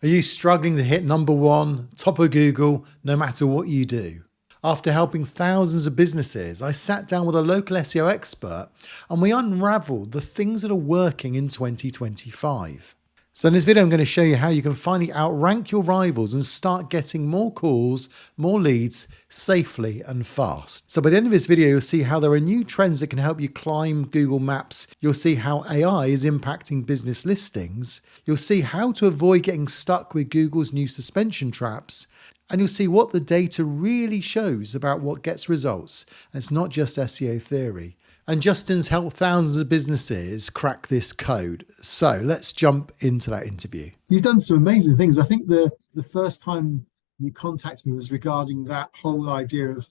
Are you struggling to hit number one, top of Google, no matter what you do? After helping thousands of businesses, I sat down with a local SEO expert and we unraveled the things that are working in 2025. So in this video, I'm going to show you how you can finally outrank your rivals and start getting more calls, more leads safely and fast. So by the end of this video, you'll see how there are new trends that can help you climb Google Maps. You'll see how AI is impacting business listings. You'll see how to avoid getting stuck with Google's new suspension traps. And you'll see what the data really shows about what gets results. And it's not just SEO theory. And Justin's helped thousands of businesses crack this code. So let's jump into that interview. You've done some amazing things. I think the first time you contacted me was regarding that whole idea of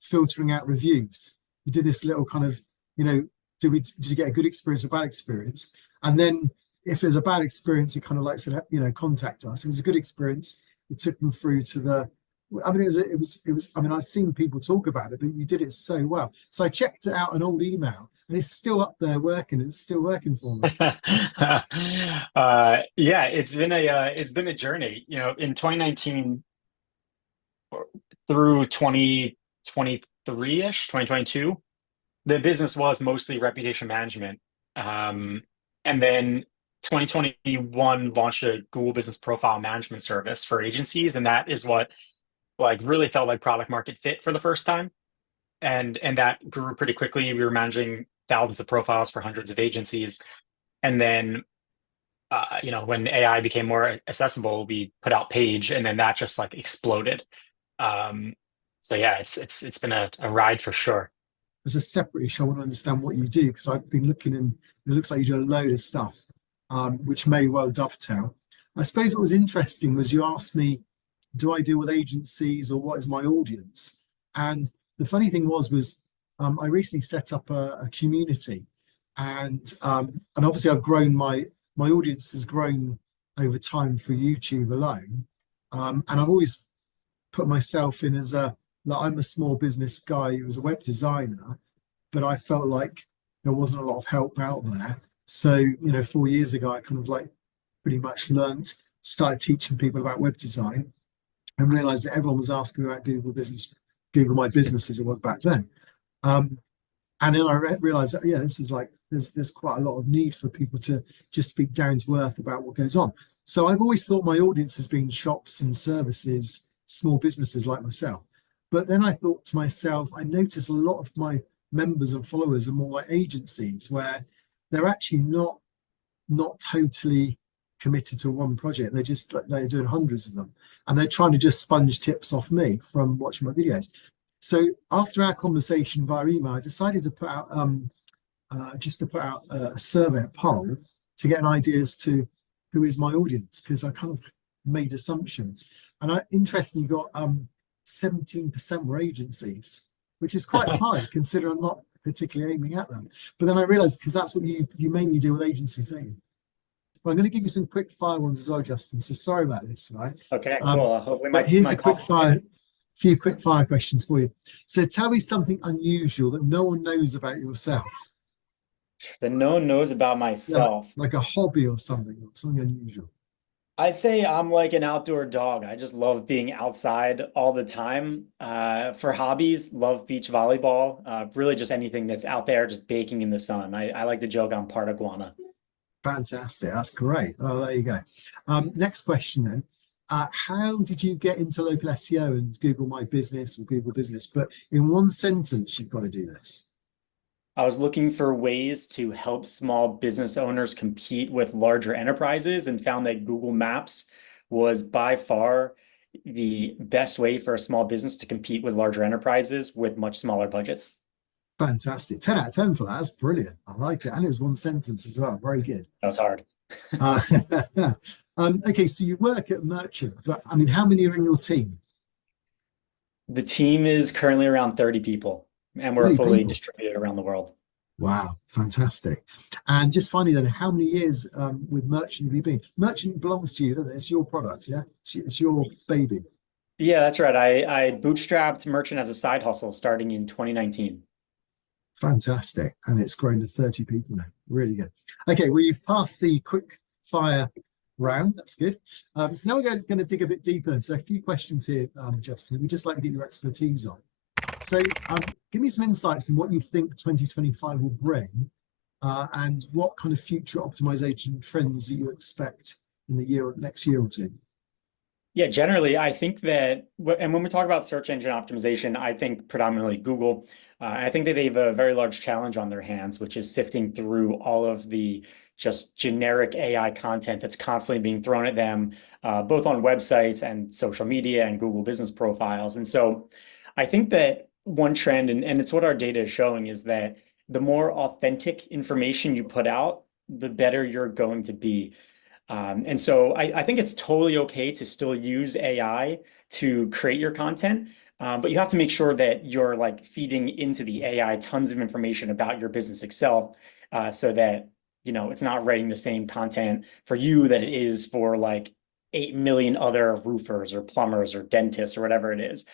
filtering out reviews. You did this little kind of, did you get a good experience or bad experience? And then if there's a bad experience, you kind of like said, contact us. If it was a good experience, you took them through to the, I mean, I've seen people talk about it, but you did it so well. So I checked it out, an old email, and it's still up there working. It's still working for me. Yeah, it's been a journey, in 2019 through 2023-ish, 2022, the business was mostly reputation management. And then 2021 launched a Google Business Profile Management service for agencies, and that is what really felt like product market fit for the first time. And that grew pretty quickly. We were managing thousands of profiles for hundreds of agencies. And then when AI became more accessible, we put out Page, and then that just exploded. So yeah, it's been a ride for sure. As a separate issue, I want to understand what you do, because I've been looking and it looks like you do a load of stuff, which may well dovetail. I suppose what was interesting was you asked me, do I deal with agencies or what is my audience? And the funny thing was I recently set up a community, and obviously I've grown my audience has grown over time for YouTube alone, and I've always put myself in as I'm a small business guy who was a web designer, but I felt like there wasn't a lot of help out there. So 4 years ago, I kind of pretty much started teaching people about web design, and realized that everyone was asking me about Google My Business as it was back then. And then I realized that, this is there's quite a lot of need for people to just speak down to earth about what goes on. So I've always thought my audience has been shops and services, small businesses like myself. But then I thought to myself, I noticed a lot of my members and followers are more like agencies, where they're actually not totally committed to one project. They're doing hundreds of them, and they're trying to just sponge tips off me from watching my videos. So after our conversation via email, I decided to put out a survey, a poll, to get an idea as to who is my audience, because I kind of made assumptions. And interestingly, got 17% were agencies, which is quite high considering I'm not particularly aiming at them. But then I realized, because that's what you mainly deal with agencies, don't you? But I'm going to give you some quick fire ones as well, Justin. So sorry about this, right? Okay, cool. Hopefully but here's a few quick fire questions for you. So tell me something unusual that no one knows about yourself. That no one knows about myself. Like a hobby or something unusual. I'd say I'm like an outdoor dog. I just love being outside all the time. For hobbies, love beach volleyball. Really just anything that's out there just baking in the sun. I like to joke I'm part iguana. Fantastic. That's great. Oh, there you go. Next question then. How did you get into local SEO and Google My Business or Google Business? But in one sentence, you've got to do this. I was looking for ways to help small business owners compete with larger enterprises, and found that Google Maps was by far the best way for a small business to compete with larger enterprises with much smaller budgets. Fantastic. 10 out of 10 for that. That's brilliant. I like it. And it was one sentence as well. Very good. That was hard. Okay, so you work at Merchant, but I mean, how many are in your team? The team is currently around 30 people, and we're fully distributed around the world. Wow, fantastic. And just finally then, how many years with Merchant have you been? Merchant belongs to you, doesn't it? It's your product, yeah? It's your baby. Yeah, that's right. I bootstrapped Merchant as a side hustle starting in 2019. Fantastic. And it's grown to 30 people now. Really good. Okay, well, you've passed the quick fire round. That's good. So now we're going to dig a bit deeper. So a few questions here, Justin. We'd just like to get your expertise on. So give me some insights on what you think 2025 will bring, and what kind of future optimization trends that you expect in the next year or two. Yeah, generally, I think that, and when we talk about search engine optimization, I think predominantly Google. I think that they have a very large challenge on their hands, which is sifting through all of the just generic AI content that's constantly being thrown at them, both on websites and social media and Google business profiles. And so I think that one trend, and it's what our data is showing, is that the more authentic information you put out, the better you're going to be. And so I think it's totally okay to still use AI to create your content, but you have to make sure that you're like feeding into the AI tons of information about your business itself, so that it's not writing the same content for you that it is for like 8 million other roofers or plumbers or dentists or whatever it is.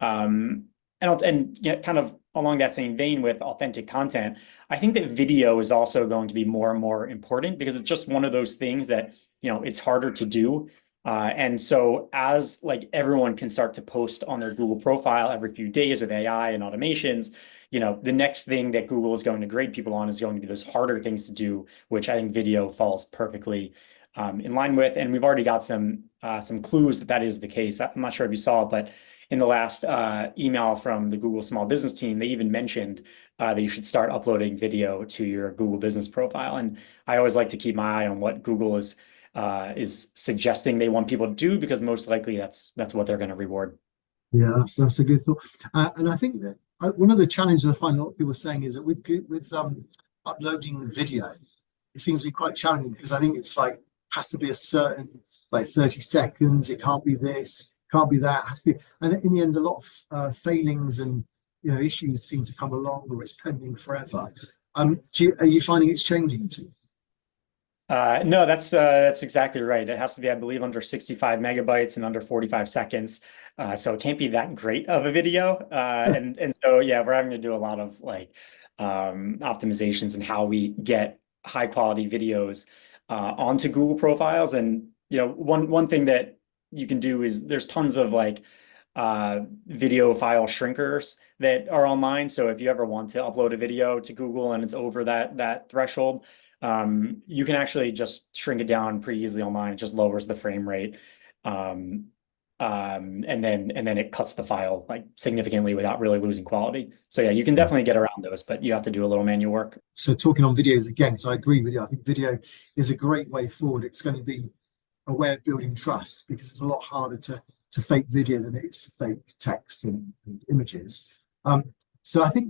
And kind of along that same vein with authentic content, I think that video is also going to be more and more important because it's just one of those things that it's harder to do. And so as like everyone can start to post on their Google profile every few days with AI and automations, the next thing that Google is going to grade people on is going to be those harder things to do, which I think video falls perfectly in line with. And we've already got some clues that is the case. I'm not sure if you saw it, but in the last email from the Google Small Business team, they even mentioned that you should start uploading video to your Google Business profile. And I always like to keep my eye on what Google is suggesting they want people to do, because most likely that's what they're going to reward. Yeah, that's a good thought. And I think that one of the challenges I find a lot of people are saying is that with uploading video, it seems to be quite challenging, because I think it's like has to be a certain like 30 seconds. It can't be this, can't be that. It has to be, and in the end, a lot of failings and issues seem to come along, or it's pending forever. Are you finding it's changing too? No, that's exactly right. It has to be, I believe, under 65 megabytes and under 45 seconds. So it can't be that great of a video. And so yeah, we're having to do a lot of like optimizations in how we get high quality videos onto Google profiles. And one thing that you can do is there's tons of like video file shrinkers that are online. So if you ever want to upload a video to Google and it's over that threshold, you can actually just shrink it down pretty easily online. It just lowers the frame rate. And then it cuts the file like significantly without really losing quality. So yeah, you can definitely get around those, but you have to do a little manual work. So talking on videos again, because I agree with you, I think video is a great way forward. It's going to be a way of building trust, because it's a lot harder to fake video than it is to fake text and images. So I think,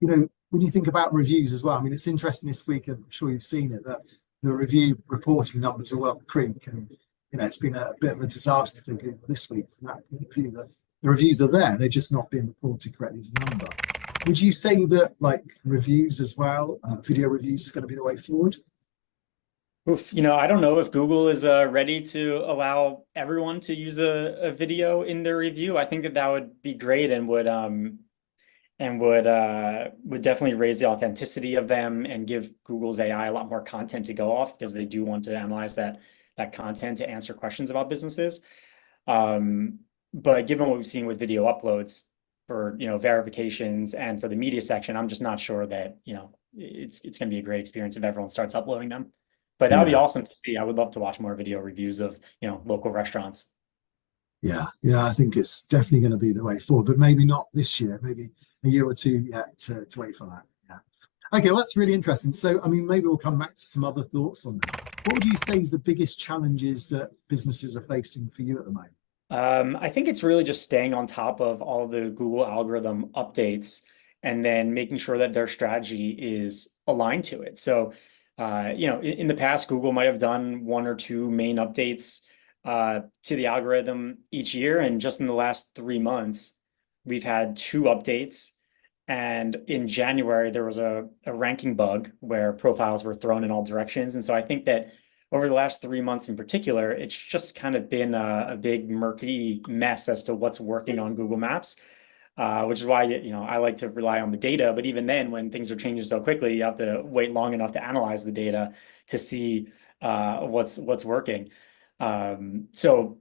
when you think about reviews as well, I mean, it's interesting this week, I'm sure you've seen it, that the review reporting numbers are up the creek, and it's been a bit of a disaster for Google this week from that point of view, that the reviews are there, they're just not being reported correctly as a number. Would you say that like reviews as well, video reviews, is going to be the way forward? Oof, I don't know if Google is ready to allow everyone to use a video in their review. I think that would be great and would definitely raise the authenticity of them and give Google's AI a lot more content to go off, because they do want to analyze that content to answer questions about businesses. But given what we've seen with video uploads for verifications and for the media section, I'm just not sure that it's going to be a great experience if everyone starts uploading them. But that would be awesome to see. I would love to watch more video reviews of local restaurants. Yeah, I think it's definitely going to be the way forward, but maybe not this year, maybe a year or two yet to wait for that. Yeah. Okay, well, that's really interesting. So, I mean, maybe we'll come back to some other thoughts on that. What would you say is the biggest challenges that businesses are facing for you at the moment? I think it's really just staying on top of all the Google algorithm updates and then making sure that their strategy is aligned to it. So, in the past, Google might have done one or two main updates to the algorithm each year. And just in the last 3 months, we've had 2 updates. And in January, there was a ranking bug where profiles were thrown in all directions. And so I think that over the last 3 months in particular, it's just kind of been a big murky mess as to what's working on Google Maps. Which is why I like to rely on the data. But even then, when things are changing so quickly, you have to wait long enough to analyze the data to see what's working. So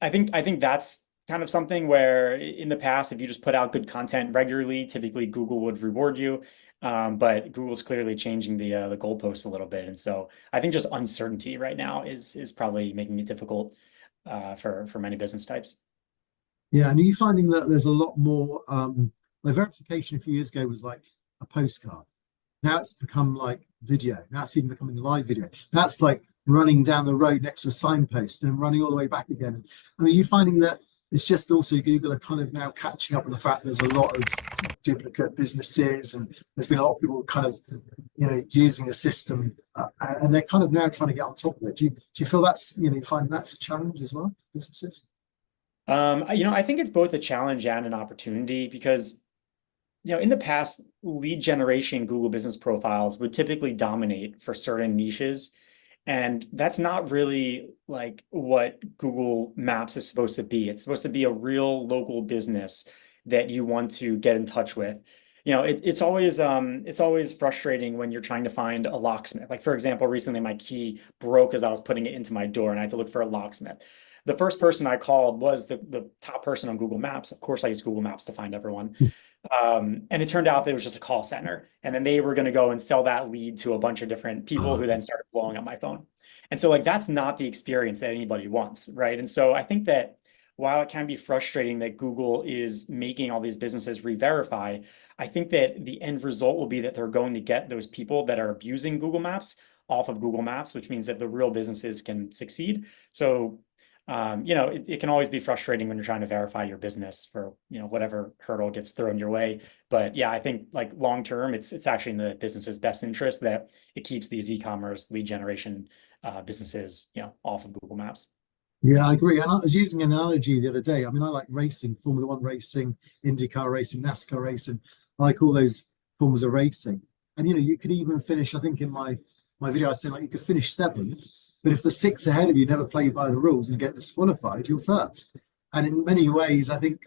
I think that's kind of something where in the past, if you just put out good content regularly, typically Google would reward you. But Google's clearly changing the goalposts a little bit, and so I think just uncertainty right now is probably making it difficult for many business types. Yeah, and are you finding that there's a lot more like verification a few years ago was like a postcard. Now it's become like video. Now it's even becoming live video. That's like running down the road next to a signpost and running all the way back again. I mean, are you finding that it's just also Google are kind of now catching up with the fact there's a lot of duplicate businesses and there's been a lot of people kind of, using the system and they're kind of now trying to get on top of it. Do you feel that's, you find that's a challenge as well, businesses? I think it's both a challenge and an opportunity because, in the past, lead generation Google business profiles would typically dominate for certain niches. And that's not really like what Google Maps is supposed to be. It's supposed to be a real local business that you want to get in touch with. It's always frustrating when you're trying to find a locksmith. Like for example, recently my key broke as I was putting it into my door and I had to look for a locksmith. The first person I called was the top person on Google Maps. Of course, I use Google Maps to find everyone. And it turned out that it was just a call center. And then they were going to go and sell that lead to a bunch of different people who then started blowing up my phone. And so, like, that's not the experience that anybody wants, right? And so I think that while it can be frustrating that Google is making all these businesses re-verify, I think that the end result will be that they're going to get those people that are abusing Google Maps off of Google Maps, which means that the real businesses can succeed. So it can always be frustrating when you're trying to verify your business for, whatever hurdle gets thrown your way. But yeah, I think like long term, it's actually in the business's best interest that it keeps these e-commerce lead generation businesses, off of Google Maps. Yeah, I agree. And I was using an analogy the other day. I mean, I like racing, Formula One racing, IndyCar racing, NASCAR racing. I like all those forms of racing. And you could even finish, I think in my video I said like you could finish seventh, but if the six ahead of you never play by the rules and get disqualified, you're first. And in many ways, I think,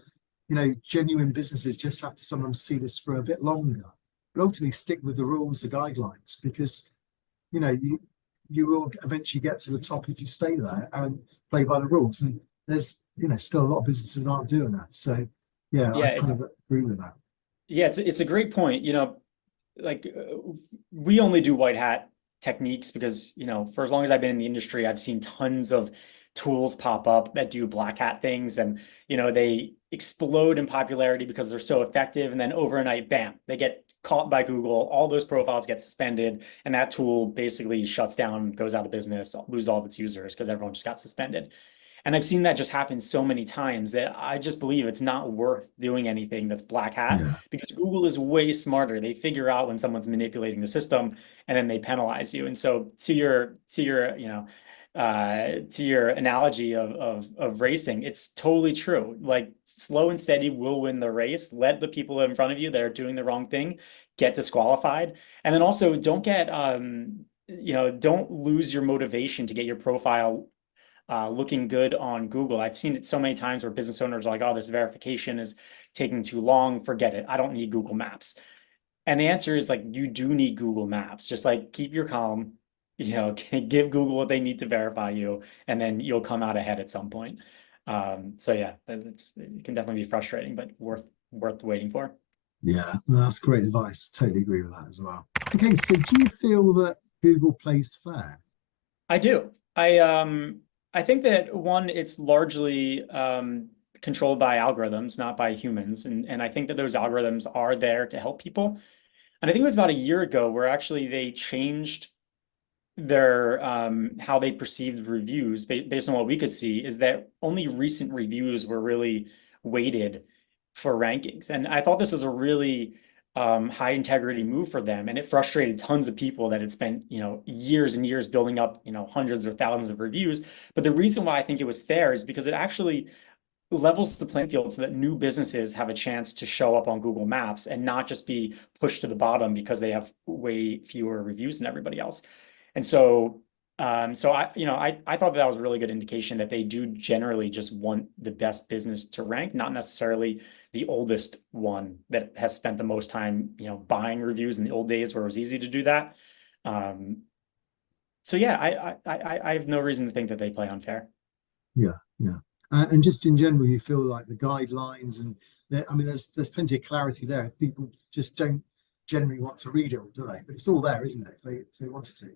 genuine businesses just have to sometimes see this for a bit longer, but ultimately stick with the rules, the guidelines, because you will eventually get to the top if you stay there and play by the rules. And there's, still a lot of businesses aren't doing that. So yeah, I Yeah, kind of agree with that. yeah, it's a great point. We only do white hat techniques because, for as long as I've been in the industry, I've seen tons of tools pop up that do black hat things and, they explode in popularity because they're so effective. And then overnight, bam, they get caught by Google. All those profiles get suspended and that tool basically shuts down, goes out of business, lose all of its users because everyone just got suspended. And I've seen that just happen so many times that I just believe it's not worth doing anything that's black hat Yeah. because Google is way smarter. They figure out when someone's manipulating the system and then they penalize you. And so to your analogy of racing, it's totally true. Like slow and steady will win the race. Let the people in front of you that are doing the wrong thing get disqualified. And then also don't lose your motivation to get your profile looking good on Google. I've seen it so many times where business owners are like, oh, this verification is taking too long. Forget it. I don't need Google Maps. And the answer is like, you do need Google Maps. Just like keep your calm, give Google what they need to verify you, and then you'll come out ahead at some point. So yeah, it can definitely be frustrating, but worth waiting for. Yeah, that's great advice. Totally agree with that as well. Okay, so do you feel that Google plays fair? I do. I think that one, it's largely controlled by algorithms, not by humans. And I think that those algorithms are there to help people. And I think it was about a year ago where actually they changed their how they perceived reviews based on what we could see is that only recent reviews were really weighted for rankings. And I thought this was a really high integrity move for them. And it frustrated tons of people that had spent, years and years building up, hundreds or thousands of reviews. But the reason why I think it was fair is because it actually levels the playing field so that new businesses have a chance to show up on Google Maps and not just be pushed to the bottom because they have way fewer reviews than everybody else. And so, I thought that was a really good indication that they do generally just want the best business to rank, not necessarily the oldest one that has spent the most time, buying reviews in the old days where it was easy to do that. So yeah, I have no reason to think that they play unfair. Yeah, yeah. And just in general, you feel like the guidelines and I mean, there's plenty of clarity there. People just don't generally want to read it, all, do they? But it's all there, isn't it? If they wanted to.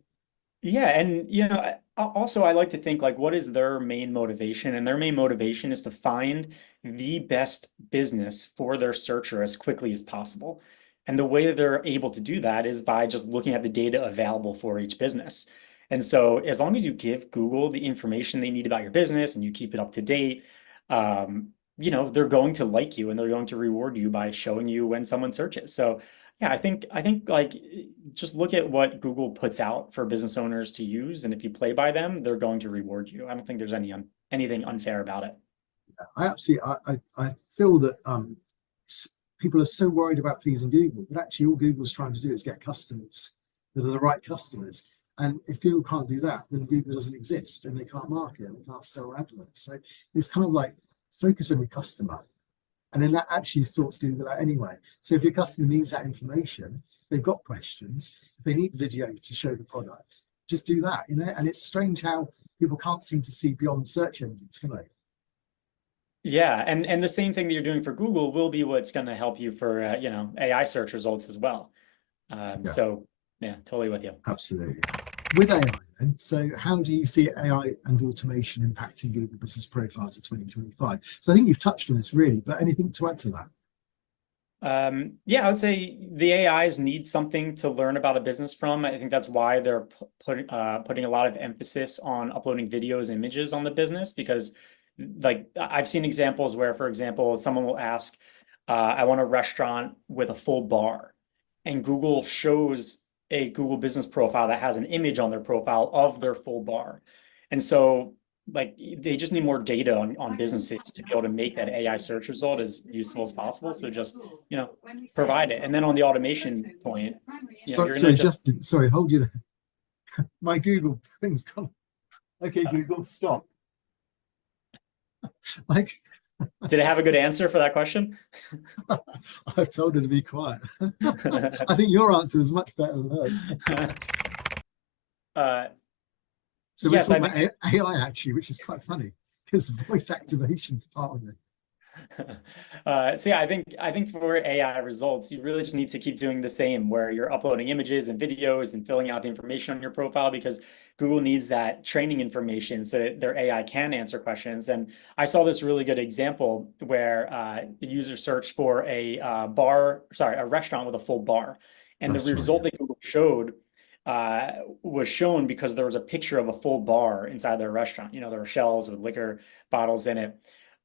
Yeah, and you know, also I like to think like what is their main motivation? And their main motivation is to find the best business for their searcher as quickly as possible. And the way that they're able to do that is by just looking at the data available for each business. And so as long as you give Google the information they need about your business and you keep it up to date, you know, they're going to like you and they're going to reward you by showing you when someone searches. So yeah, I think like just look at what Google puts out for business owners to use, and if you play by them, they're going to reward you. I don't think there's anything unfair about it. I absolutely, I feel that people are so worried about pleasing Google, but actually all Google's trying to do is get customers that are the right customers. And if Google can't do that, then Google doesn't exist and they can't market, they can't sell adverts. So it's kind of like focus on your customer. And then that actually sorts Google out anyway. So if your customer needs that information, they've got questions, if they need video to show the product, just do that, you know. And it's strange how people can't seem to see beyond search engines, can they? Yeah, and the same thing that you're doing for Google will be what's going to help you for you know, AI search results as well. Yeah, So yeah, totally with you. absolutely. With AI, then, so how do you see AI and automation impacting Google Business Profiles of 2025? So I think you've touched on this really, but anything to add to that? Yeah, I would say the AIs need something to learn about a business from. I think that's why they're putting a lot of emphasis on uploading videos, images on the business, because like I've seen examples where, for example, someone will ask, I want a restaurant with a full bar, and Google shows a Google business profile that has an image on their profile of their full bar. And so like they just need more data on businesses to be able to make that AI search result as useful as possible. So just, you know, provide it. And then on the automation point, you know, So, you're gonna sorry, just Justin, sorry, hold you there. My Google thing's gone. Okay, Google, stop. Like, did it have a good answer for that question? I've told her to be quiet. I think your answer is much better than hers. So we're Yes, I talking think about AI actually, which is quite funny because voice activation is part of it. so yeah, I think for AI results, you really just need to keep doing the same, where you're uploading images and videos and filling out the information on your profile, because Google needs that training information so that their AI can answer questions. And I saw this really good example where the user searched for a a restaurant with a full bar, and the That's right. result that Google showed uh, was shown because there was a picture of a full bar inside their restaurant. You know, there were shelves with liquor bottles in it.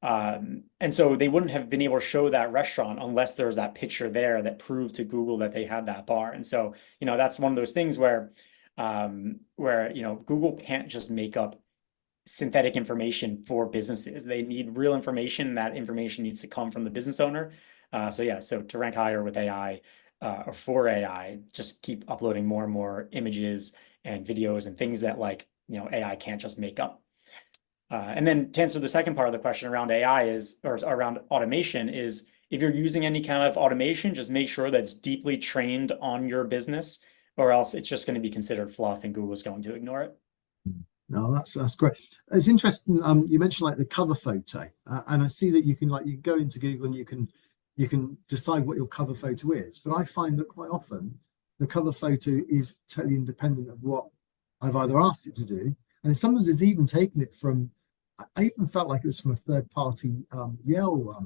And so they wouldn't have been able to show that restaurant unless there was that picture there that proved to Google that they had that bar. And so, you know, that's one of those things where, you know, Google can't just make up synthetic information for businesses. They need real information, and that information needs to come from the business owner. So yeah, so to rank higher with AI, or for AI, just keep uploading more and more images and videos and things that, like, you know, AI can't just make up. And then to answer the second part of the question around AI or around automation, is if you're using any kind of automation, just make sure that it's deeply trained on your business, or else it's just going to be considered fluff and Google's going to ignore it. No, that's great. It's interesting. You mentioned like the cover photo, and I see that you can go into Google and you can decide what your cover photo is. But I find that quite often the cover photo is totally independent of what I've either asked it to do, and sometimes it's even taken it from. I even felt like it was from a third party Yale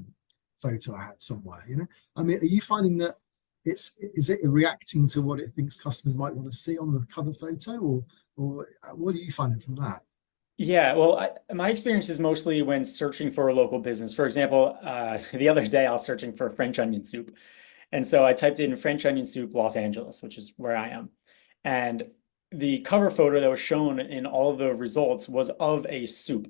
photo I had somewhere. You know, I mean, are you finding that is it reacting to what it thinks customers might want to see on the cover photo, or what are you finding from that? Yeah, well, my experience is mostly when searching for a local business. For example, the other day I was searching for French onion soup. And so I typed in French onion soup Los Angeles, which is where I am. And the cover photo that was shown in all of the results was of a soup.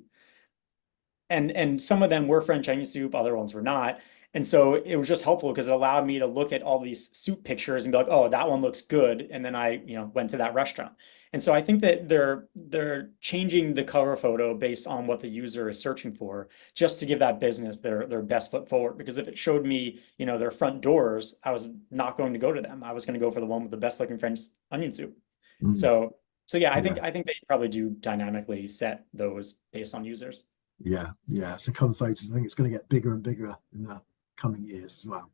And some of them were French onion soup, other ones were not. And so it was just helpful because it allowed me to look at all these soup pictures and be like, oh, that one looks good. And then I, you know, went to that restaurant. And so I think that they're changing the cover photo based on what the user is searching for, just to give that business their best foot forward. Because if it showed me, you know, their front doors, I was not going to go to them. I was going to go for the one with the best looking French onion soup. Mm. So So yeah, Yeah. I think they probably do dynamically set those based on users. Yeah, yeah. So cover photos, I think it's going to get bigger and bigger in the coming years as well.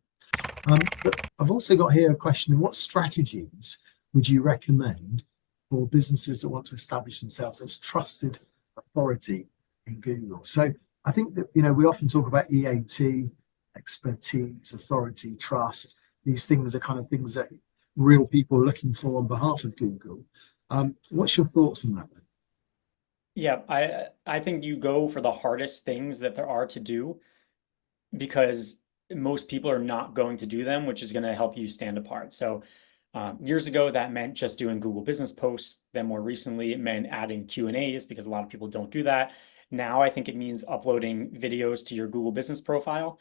But I've also got here a question: what strategies would you recommend for businesses that want to establish themselves as trusted authority in Google? So I think that we often talk about EAT, expertise, authority, trust. These things are kind of things that real people are looking for on behalf of Google. What's your thoughts on that? Yeah, I think you go for the hardest things that there are to do because most people are not going to do them, which is going to help you stand apart. So years ago, that meant just doing Google Business posts. Then more recently, it meant adding Q&As because a lot of people don't do that. Now I think it means uploading videos to your Google Business profile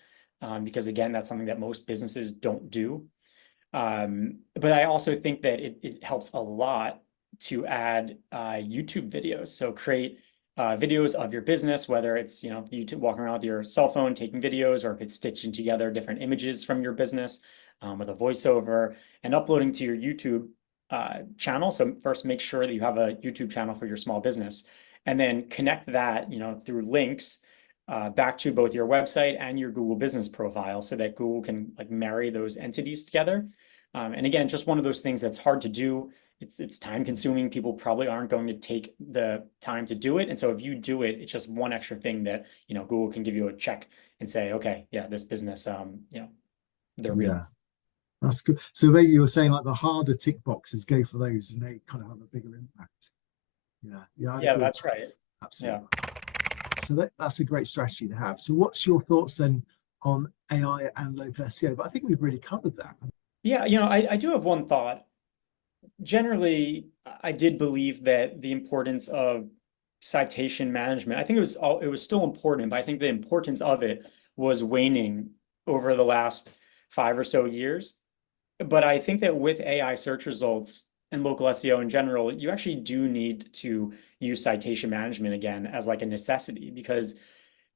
because again, that's something that most businesses don't do. But I also think that it helps a lot to add YouTube videos. So create videos of your business, whether it's YouTube walking around with your cell phone taking videos, or if it's stitching together different images from your business with a voiceover and uploading to your YouTube channel. So first, make sure that you have a YouTube channel for your small business, and then connect that through links back to both your website and your Google Business profile, so that Google can like marry those entities together. And again, just one of those things that's hard to do. It's time consuming. People probably aren't going to take the time to do it. And so if you do it, it's just one extra thing that, Google can give you a check and say, okay, yeah, this business, they're real. Yeah, that's good. So maybe you were saying like the harder tick boxes, go for those, and they kind of have a bigger impact. Yeah, yeah, I'd Yeah, agree with that's that. right. Absolutely. Yeah. So that's a great strategy to have. So what's your thoughts then on AI and local SEO? But I think we've really covered that. Yeah, I do have one thought. Generally, I did believe that the importance of citation management, I think it was still important, but I think the importance of it was waning over the last 5 or so years. But I think that with AI search results and local SEO in general, you actually do need to use citation management again as like a necessity, because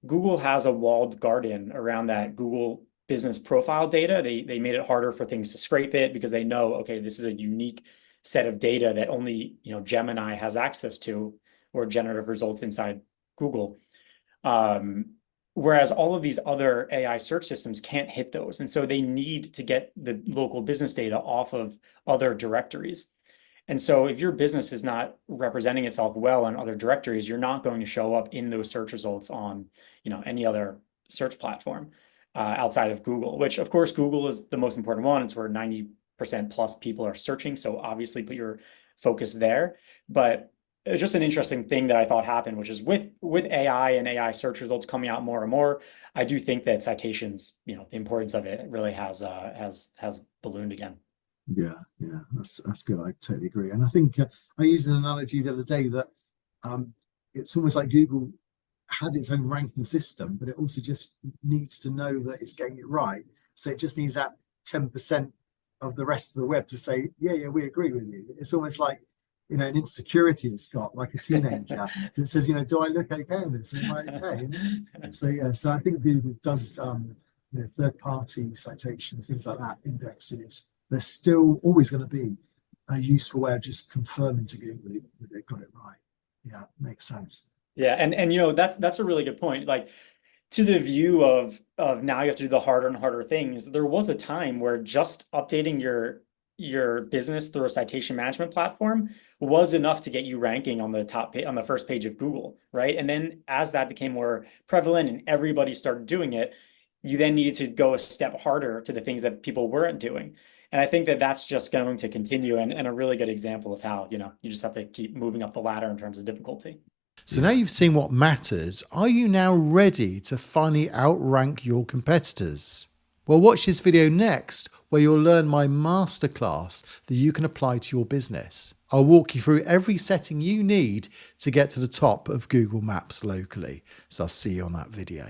Google has a walled garden around that Google business profile data. They made it harder for things to scrape it because they know, okay, this is a unique set of data that only Gemini has access to, or generative results inside Google. Whereas all of these other AI search systems can't hit those. And so they need to get the local business data off of other directories. And so if your business is not representing itself well in other directories, you're not going to show up in those search results on, any other search platform outside of Google, which of course Google is the most important one. It's where 90% plus people are searching. So obviously put your focus there. But it's just an interesting thing that I thought happened, which is with AI and AI search results coming out more and more, I do think that citations, the importance of it really has ballooned again. Yeah, yeah, that's good. I totally agree. And I think I used an analogy the other day that it's almost like Google has its own ranking system, but it also just needs to know that it's getting it right. So it just needs that 10% of the rest of the web to say, yeah, we agree with you. It's almost like an insecurity it's got, like a teenager that says, do I look okay in this? Am I okay? So yeah, so I think Google does third-party citations, things like that, indexes. They're still always going to be a useful way of just confirming to Google that they've got it right. Yeah, makes sense. Yeah, and that's a really good point. Like, to the view of now you have to do the harder and harder things. There was a time where just updating your business through a citation management platform was enough to get you ranking on the on the first page of Google, right? And then as that became more prevalent and everybody started doing it, you then needed to go a step harder to the things that people weren't doing. And I think that that's just going to continue, and a really good example of how, you just have to keep moving up the ladder in terms of difficulty. So now you've seen what matters, are you now ready to finally outrank your competitors? Well, watch this video next, where you'll learn my masterclass that you can apply to your business. I'll walk you through every setting you need to get to the top of Google Maps locally. So I'll see you on that video.